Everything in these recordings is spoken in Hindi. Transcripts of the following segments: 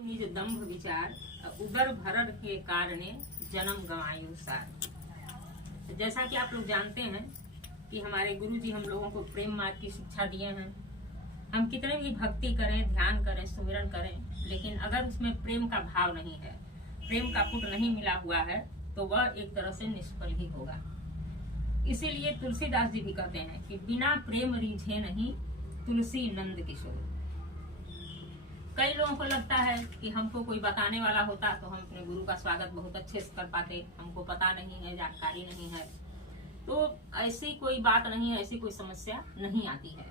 निज दंभ विचार उदर भरण के कारणे जन्म गंवायु सार। जैसा कि आप लोग जानते हैं कि हमारे गुरुजी हम लोगों को प्रेम मार्ग की शिक्षा दिए हैं। हम कितने भी भक्ति करें, ध्यान करें, सुमिरन करें, लेकिन अगर उसमें प्रेम का भाव नहीं है, प्रेम का पुट नहीं मिला हुआ है, तो वह एक तरह से निष्फल ही होगा। इसीलिए तुलसीदास जी भी कहते हैं कि बिना प्रेम रीझे नहीं तुलसी नंद किशोर। कई लोगों को लगता है कि हमको कोई बताने वाला होता तो हम अपने गुरु का स्वागत बहुत अच्छे से कर पाते, हमको पता नहीं है, जानकारी नहीं है। तो ऐसी कोई बात नहीं है, ऐसी कोई समस्या नहीं आती है।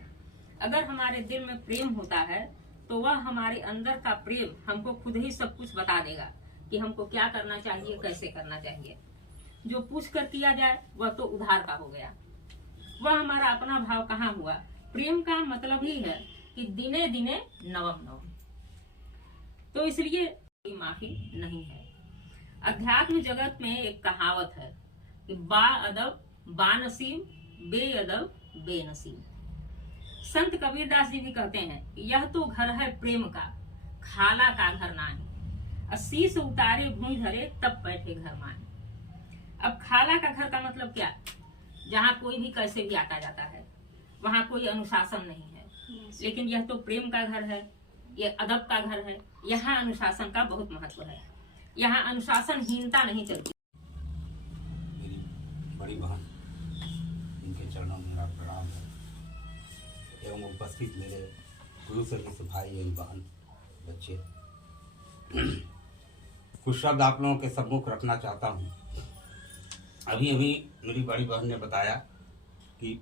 अगर हमारे दिल में प्रेम होता है तो वह हमारे अंदर का प्रेम हमको खुद ही सब कुछ बता देगा कि हमको क्या करना चाहिए, कैसे करना चाहिए। जो पूछ कर किया जाए वह तो उधार का हो गया, वह हमारा अपना भाव कहाँ हुआ। प्रेम का मतलब ही है कि दिने दिने नवम नवम। तो इसलिए कोई माफी नहीं है। अध्यात्म जगत में एक कहावत है कि बा अदब बानसीब, बे अदब बेनसीब। संत कबीरदास जी भी कहते हैं कि यह तो घर है प्रेम का, खाला का घर नानी। शीश उतारे भूमि धरे तब बैठे घर मानी। अब खाला का घर का मतलब क्या? जहाँ कोई भी कैसे भी आता जाता है, वहाँ कोई अनुशासन नहीं है। लेकिन यह तो प्रेम का घर है, ये अदब का घर है। यहाँ अनुशासन का बहुत महत्व है, यहाँ अनुशासनहीनता नहीं चलती। मेरी बड़ी बहन, इनके चरणों में मेरा प्रणाम है, एवं उपस्थित मेरे गुरु से भाई एवं बहन, बच्चे। कुछ शब्द आप लोगों के सम्मुख रखना चाहता हूँ। अभी अभी मेरी बड़ी बहन ने बताया कि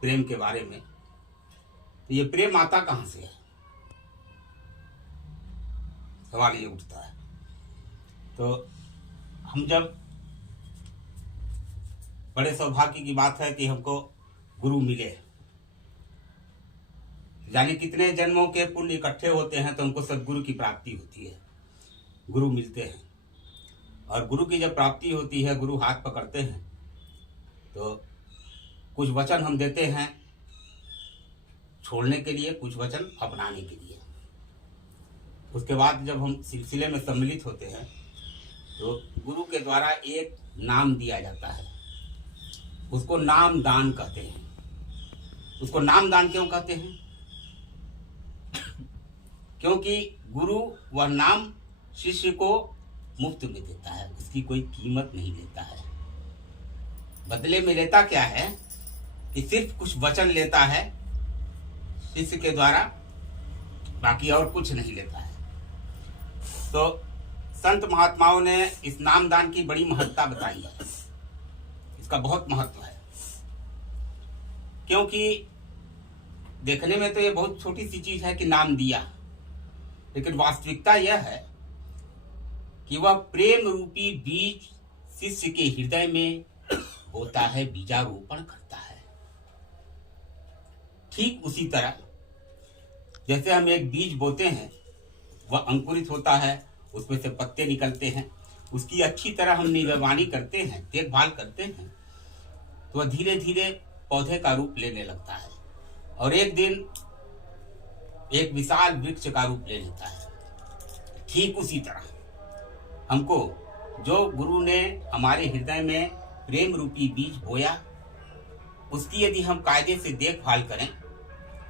प्रेम के बारे में, तो ये प्रेम आता कहाँ से है, सवाल ये उठता है। तो हम जब, बड़े सौभाग्य की बात है कि हमको गुरु मिले। जाने कितने जन्मों के पुण्य इकट्ठे होते हैं तो हमको सदगुरु की प्राप्ति होती है, गुरु मिलते हैं। और गुरु की जब प्राप्ति होती है, गुरु हाथ पकड़ते हैं, तो कुछ वचन हम देते हैं छोड़ने के लिए, कुछ वचन अपनाने के लिए। उसके बाद जब हम सिलसिले में सम्मिलित होते हैं तो गुरु के द्वारा एक नाम दिया जाता है, उसको नाम दान कहते हैं। उसको नाम दान क्यों कहते हैं? क्योंकि गुरु वह नाम शिष्य को मुफ्त में देता है, उसकी कोई कीमत नहीं लेता है। बदले में लेता क्या है कि सिर्फ कुछ वचन लेता है शिष्य के द्वारा, बाकी और कुछ नहीं लेता है। तो संत महात्माओं ने इस नामदान की बड़ी महत्ता बताई है, इसका बहुत महत्व है। क्योंकि देखने में तो ये बहुत छोटी सी चीज है कि नाम दिया, लेकिन वास्तविकता यह है कि वह प्रेम रूपी बीज शिष्य के हृदय में होता है, बीजारोपण करता है। ठीक उसी तरह जैसे हम एक बीज बोते हैं, वह अंकुरित होता है, उसमें से पत्ते निकलते हैं, उसकी अच्छी तरह हम निगरानी करते हैं, देखभाल करते हैं, तो वह धीरे धीरे पौधे का रूप लेने लगता है और एक दिन एक विशाल वृक्ष का रूप ले लेता है। ठीक उसी तरह हमको जो गुरु ने हमारे हृदय में प्रेम रूपी बीज बोया, उसकी यदि हम कायदे से देखभाल करें,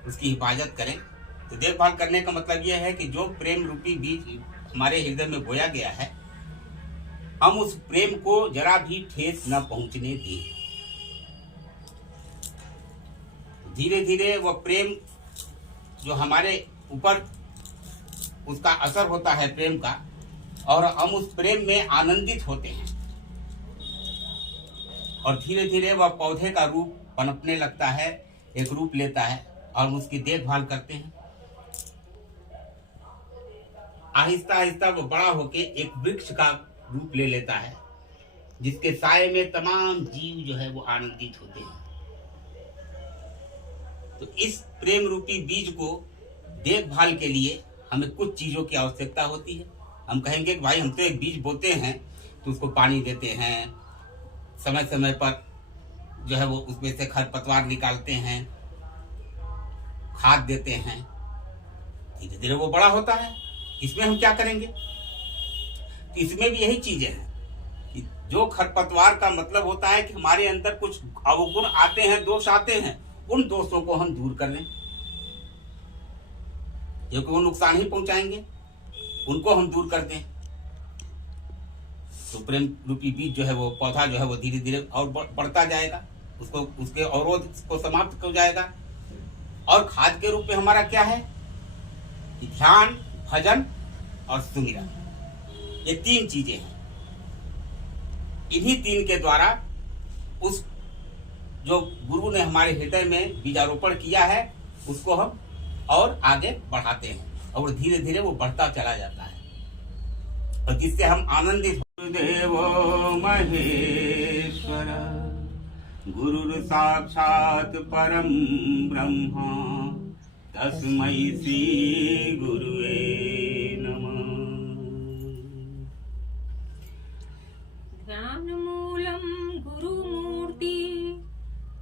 उसकी हिफाजत करें, तो देखभाल करने का मतलब यह है कि जो प्रेम रूपी बीज हमारे हृदय में बोया गया है, हम उस प्रेम को जरा भी ठेस न पहुंचने दें। धीरे धीरे वह प्रेम जो हमारे ऊपर उसका असर होता है प्रेम का, और हम उस प्रेम में आनंदित होते हैं, और धीरे धीरे वह पौधे का रूप पनपने लगता है, एक रूप लेता है, और हम उसकी देखभाल करते हैं। आहिस्ता आहिस्ता वो बड़ा होके एक वृक्ष का रूप ले लेता है, जिसके साए में तमाम जीव जो है वो आनंदित होते हैं। तो इस प्रेम रूपी बीज को देखभाल के लिए हमें कुछ चीजों की आवश्यकता होती है। हम कहेंगे कि भाई हम तो एक बीज बोते हैं तो उसको पानी देते हैं, समय समय पर जो है वो उसमें से खरपतवार निकालते हैं, खाद देते हैं, धीरे धीरे वो बड़ा होता है। इसमें हम क्या करेंगे? इसमें भी यही चीजें हैं कि जो खरपतवार का मतलब होता है कि हमारे अंदर कुछ अवगुण आते हैं, दोष आते हैं, उन दोषों को हम दूर कर लें, क्योंकि वो नुकसान ही पहुंचाएंगे, उनको हम दूर कर दें तो प्रेम रूपी बीज जो है वो पौधा जो है वो धीरे धीरे और बढ़ता जाएगा, उसको उसके अवरोध को समाप्त हो जाएगा। और खाद के रूप में हमारा क्या है कि ध्यान, भजन और सुमिरन, ये 3 चीजें हैं। इन्हीं 3 के द्वारा उस जो गुरु ने हमारे हृदय में बीजारोपण किया है उसको हम और आगे बढ़ाते हैं और धीरे धीरे वो बढ़ता चला जाता है और जिससे हम आनंदित। देवो महेश्वर गुरुर साक्षात परम ब्रह्मा तस्मै श्री गुरुवे नमः। ध्यान मूलम गुरुमूर्ति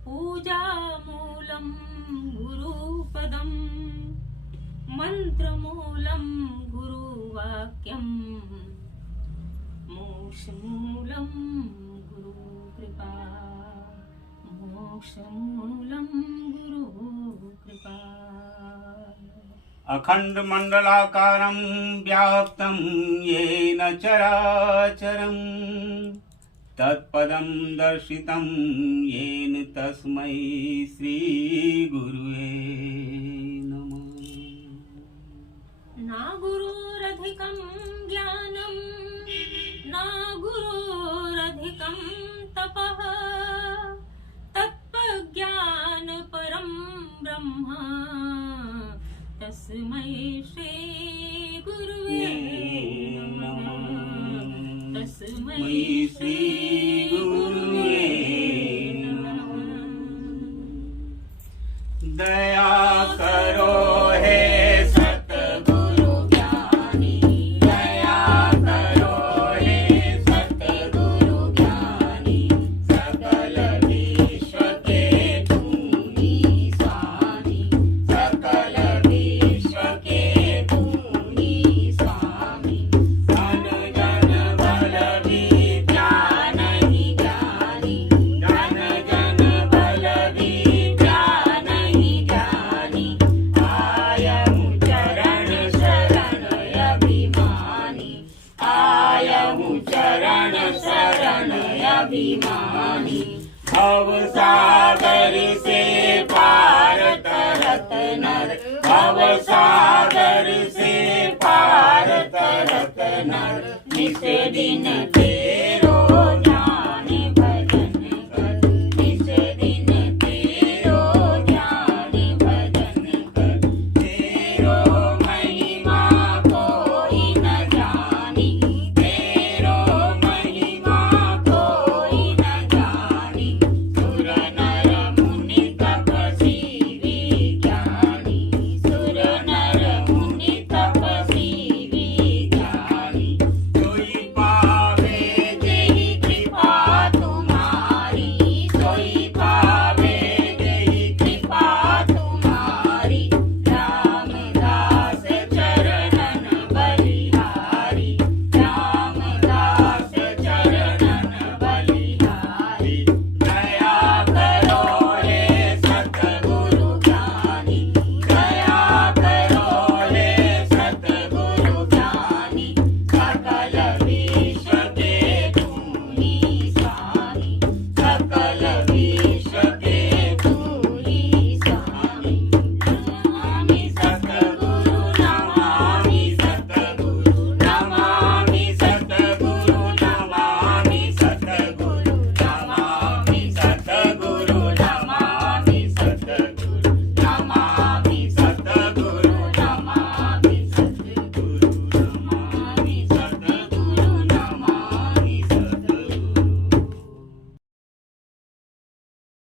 पूजा मूलम गुरुपदम मंत्र मूलम गुरुवाक्यम मोक्ष मूलम गुरु कृपा मोक्ष मूलम गुरु कृपा। अखंड मंडलाकारं व्याप्तं येन चराचरं तत्पदं दर्शितं येन तस्मै श्री गुरुवे नमः। ना गुरोरधिकं ज्ञानं ना गुरोरधिकं तपः तत्त्वज्ञान परं ब्रह्म तस्मै श्री गुरुवे नमः। तस्मै श्री गुरुवे नमः। दया करो हे भव सागर से पार तरत नर, भव सागर से पार तरत नर, निस दिन तेरो